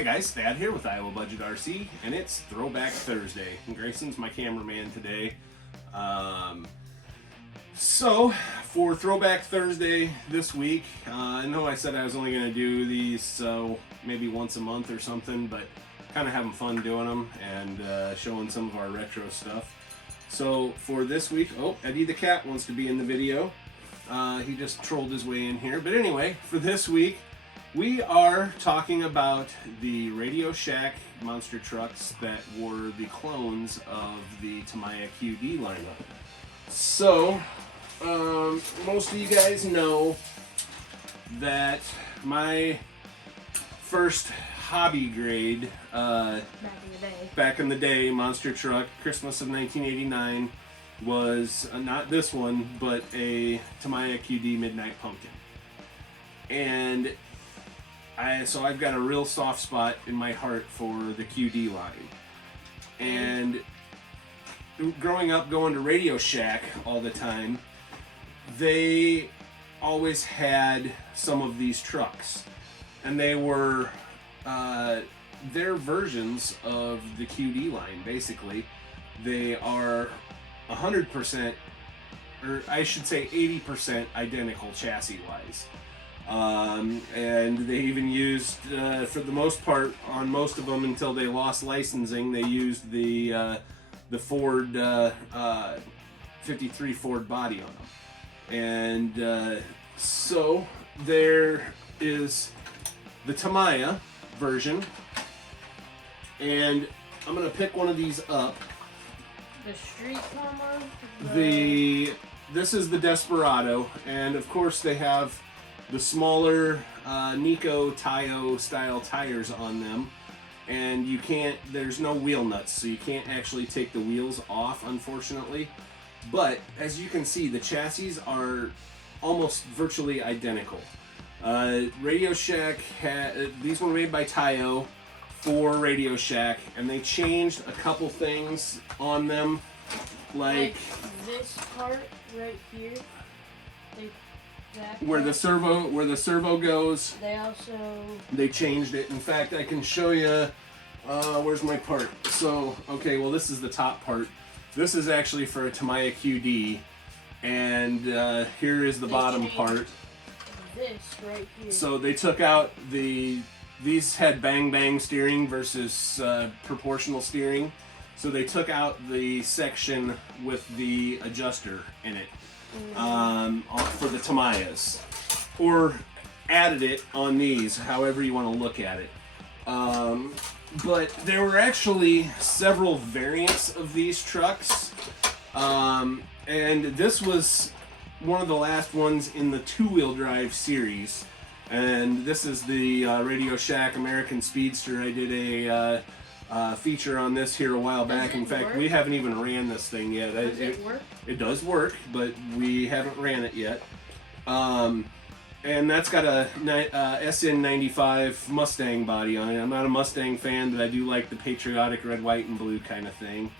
Hey guys, Thad here with Iowa Budget RC, and it's Throwback Thursday. And Grayson's my cameraman today. So, for Throwback Thursday this week, I know I said I was only going to do these maybe once a month or something, but kind of having fun doing them and showing some of our retro stuff. So, for this week, oh, Eddie the cat wants to be in the video. He just trolled his way in here. But anyway, for this week, we are talking about the Radio Shack monster trucks that were the clones of the Tamiya QD lineup. So, most of you guys know that my first hobby grade back in the day monster truck, Christmas of 1989, was not this one, but a Tamiya QD Midnight Pumpkin. And so I've got a real soft spot in my heart for the QD line. And growing up going to Radio Shack all the time, they always had some of these trucks. And they were their versions of the QD line, basically. They are 100%, or I should say 80% identical chassis-wise. And they even used, for the most part, on most of them until they lost licensing, they used the Ford 53 Ford body on them. And so there is the Tamiya version, and I'm going to pick one of these up. The Street Tama? This is the Desperado, and of course they have the smaller Nico Tayo style tires on them, and you can't, there's no wheel nuts, so you can't actually take the wheels off, unfortunately. But as you can see, the chassis are almost virtually identical. Radio Shack these were made by Tayo for Radio Shack, and they changed a couple things on them, like this part right here. Where the servo goes. They changed it. In fact, I can show you. Where's my part? So, okay, well, this is the top part. This is actually for a Tamiya QD, and here is the bottom part. This right here. So they took out these had bang bang steering versus proportional steering. So they took out the section with the adjuster in it. For the Tamiyas, or added it on these, however you want to look at it. But there were actually several variants of these trucks, and this was one of the last ones in the two-wheel drive series. And this is the Radio Shack American Speedster. I did a feature on this here a while back. In fact, we haven't even ran this thing yet. Does it work? It does work, but we haven't ran it yet. And that's got a SN95 Mustang body on it. I'm not a Mustang fan, but I do like the patriotic red, white, and blue kind of thing.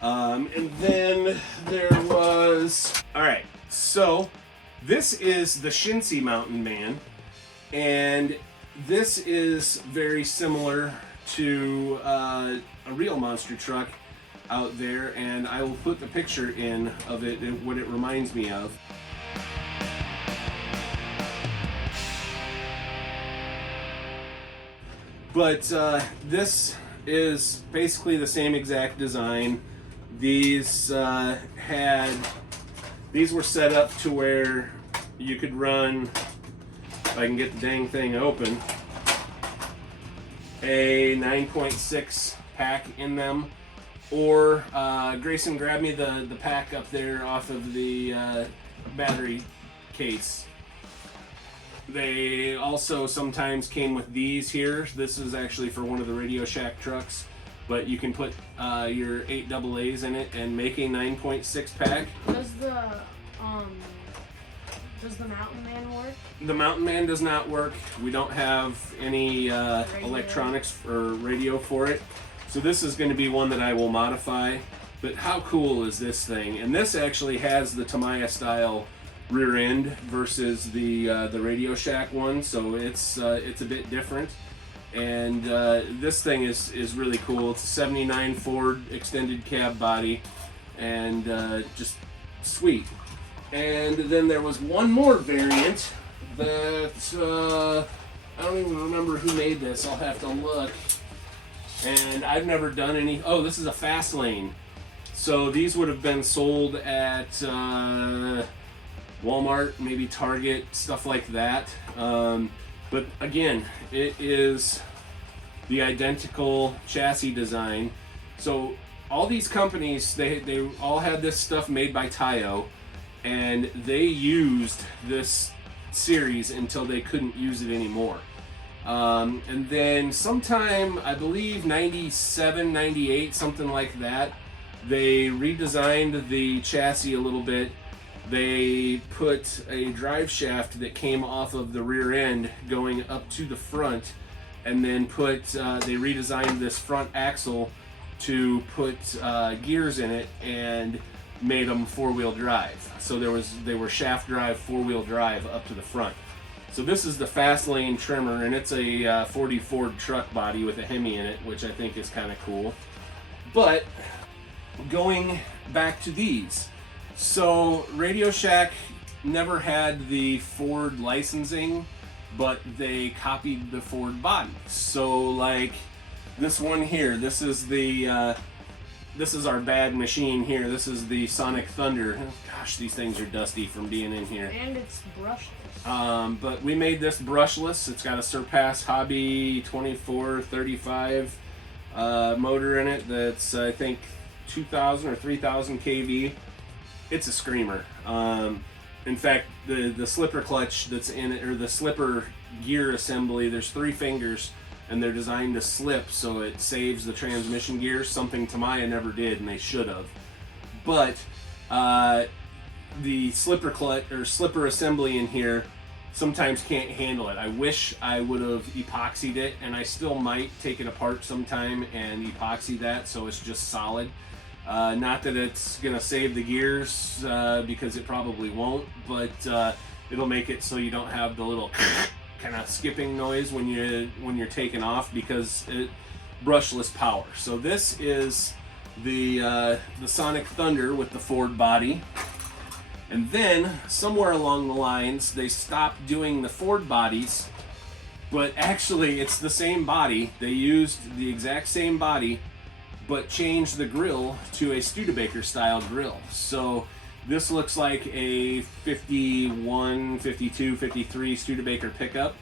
And then there was... Alright, so this is the Shinsi Mountain Man. And this is very similar to a real monster truck out there, and I will put the picture in of it and what it reminds me of. But this is basically the same exact design. These were set up to where you could run, if I can get the dang thing open, a 9.6 pack in them, or Grayson, grab me the pack up there off of the battery case. They also sometimes came with these here. This is actually for one of the Radio Shack trucks, but you can put your 8 AA's in it and make a 9.6 pack. Does the Mountain Man work? The Mountain Man does not work. We don't have any electronics or radio for it. So this is going to be one that I will modify. But how cool is this thing? And this actually has the Tamiya style rear end versus the Radio Shack one, so it's a bit different. And this thing is really cool. It's a 79 Ford extended cab body, and just sweet. And then there was one more variant that I don't even remember who made this. I'll have to look. And I've never done any. Oh, this is a fast lane. So these would have been sold at Walmart, maybe Target, stuff like that. But again, it is the identical chassis design. So all these companies, they all had this stuff made by Tayo, and they used this series until they couldn't use it anymore. And then sometime, I believe 97, 98, something like that, they redesigned the chassis a little bit. They put a drive shaft that came off of the rear end going up to the front, and then they redesigned this front axle to put gears in it and made them four-wheel drive. So they were shaft drive, four-wheel drive up to the front. So this is the fast lane trimmer, and it's a 40 Ford truck body with a Hemi in it, which I think is kind of cool. But going back to these, so Radio Shack never had the Ford licensing, but they copied the Ford body. So like this one here, this is our bad machine here. This is the Sonic Thunder. Oh, gosh, these things are dusty from being in here. And it's brushless. But we made this brushless. It's got a Surpass Hobby 2435 motor in it. That's I think 2,000 or 3,000 kV. It's a screamer. In fact, the slipper clutch that's in it, or the slipper gear assembly, there's 3 fingers, and they're designed to slip so it saves the transmission gears, something Tamiya never did, and they should have. But the slipper clutch or slipper assembly in here sometimes can't handle it. I wish I would have epoxied it, and I still might take it apart sometime and epoxy that so it's just solid. Not that it's gonna save the gears because it probably won't, but it'll make it so you don't have the little kind of skipping noise when you're taking off, because it brushless power. So this is the Sonic Thunder with the Ford body. And then somewhere along the lines they stopped doing the Ford bodies, but actually it's the same body. They used the exact same body, but changed the grill to a Studebaker style grill. So this looks like a 51, 52, 53 Studebaker pickup.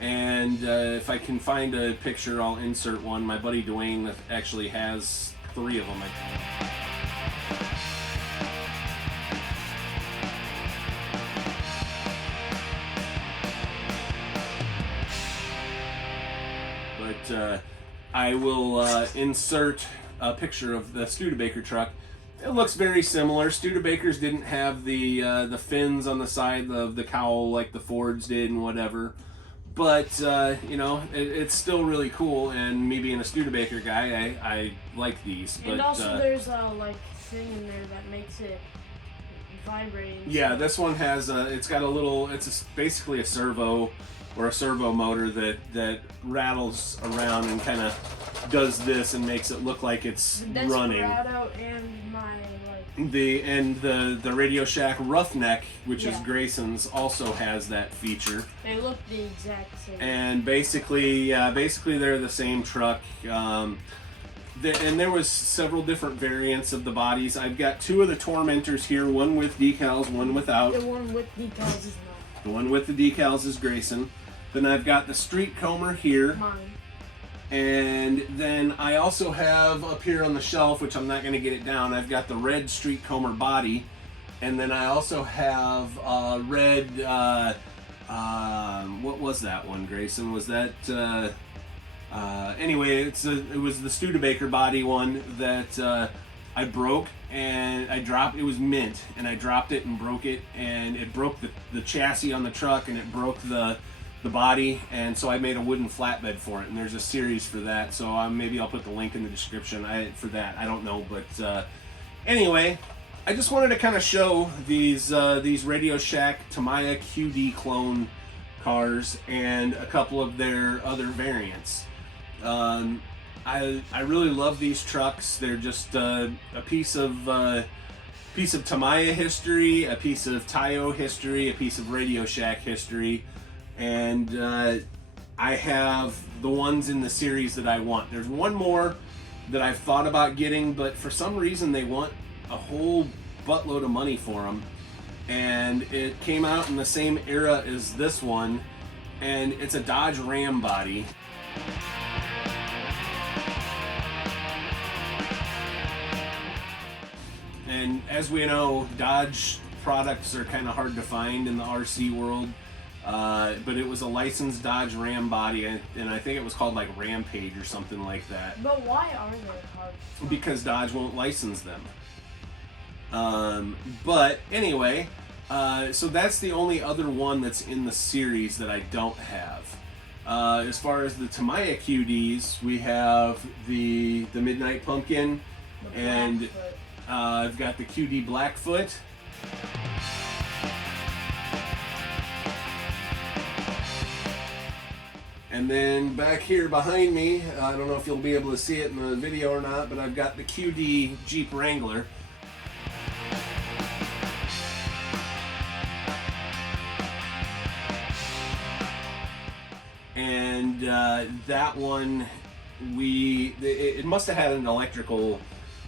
And if I can find a picture, I'll insert one. My buddy Dwayne actually has 3 of them. But I will insert a picture of the Studebaker truck. It looks very similar. Studebakers didn't have the fins on the side of the cowl like the Fords did and whatever. But, you know, it's still really cool, and me being a Studebaker guy, I like these. And but, also there's a, like, thing in there that makes it vibrate. Yeah, this one has it's got a little, basically a servo, or a servo motor that rattles around and kind of does this and makes it look like it's running. Desperado and my, like... The Radio Shack Roughneck, which is Grayson's, also has that feature. They look the exact same. And basically they're the same truck. And there was several different variants of the bodies. I've got 2 of the Tormentors here, one with decals, one without. The one with decals is not. The one with the decals is Grayson. Then I've got the Street Comber here. Mine. And then I also have up here on the shelf, which I'm not going to get it down, I've got the red Street Comber body. And then I also have red, what was that one, Grayson? Was that, anyway, it was the Studebaker body one that I broke, and it was mint, and I dropped it and broke it, and it broke the chassis on the truck, and it broke the body, and so I made a wooden flatbed for it, and there's a series for that, so maybe I'll put the link in the description for that. I don't know, but anyway, I just wanted to kind of show these Radio Shack Tamiya QD clone cars and a couple of their other variants. I really love these trucks. They're just a piece of Tamiya history, a piece of Tayo history, a piece of Radio Shack history, and I have the ones in the series that I want. There's one more that I've thought about getting, but for some reason they want a whole buttload of money for them, and it came out in the same era as this one, and it's a Dodge Ram body. And as we know, Dodge products are kind of hard to find in the RC world, but it was a licensed Dodge Ram body, and I think it was called like Rampage or something like that. But why are they hard? Because Dodge won't license them. But anyway, so that's the only other one that's in the series that I don't have. As far as the Tamiya QDs, we have the Midnight Pumpkin, and I've got the QD Blackfoot. And then back here behind me, I don't know if you'll be able to see it in the video or not, but I've got the QD Jeep Wrangler. And that one, it must have had an electrical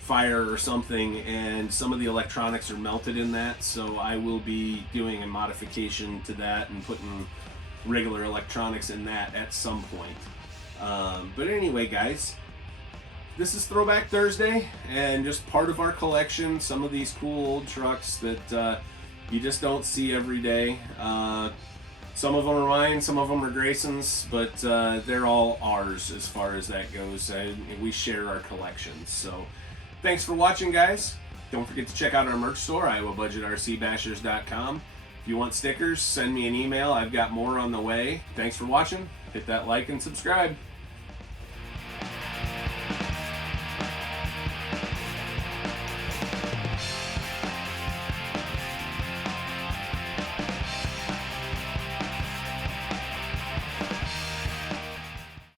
fire or something, and some of the electronics are melted in that, so I will be doing a modification to that and putting regular electronics in that at some point. But anyway, guys, this is Throwback Thursday, and just part of our collection, some of these cool old trucks that you just don't see every day. Some of them are mine, some of them are Grayson's, but they're all ours as far as that goes. We share our collections. So thanks for watching, guys. Don't forget to check out our merch store, iowabudgetrcbashers.com. If you want stickers, send me an email. I've got more on the way. Thanks for watching. Hit that like and subscribe.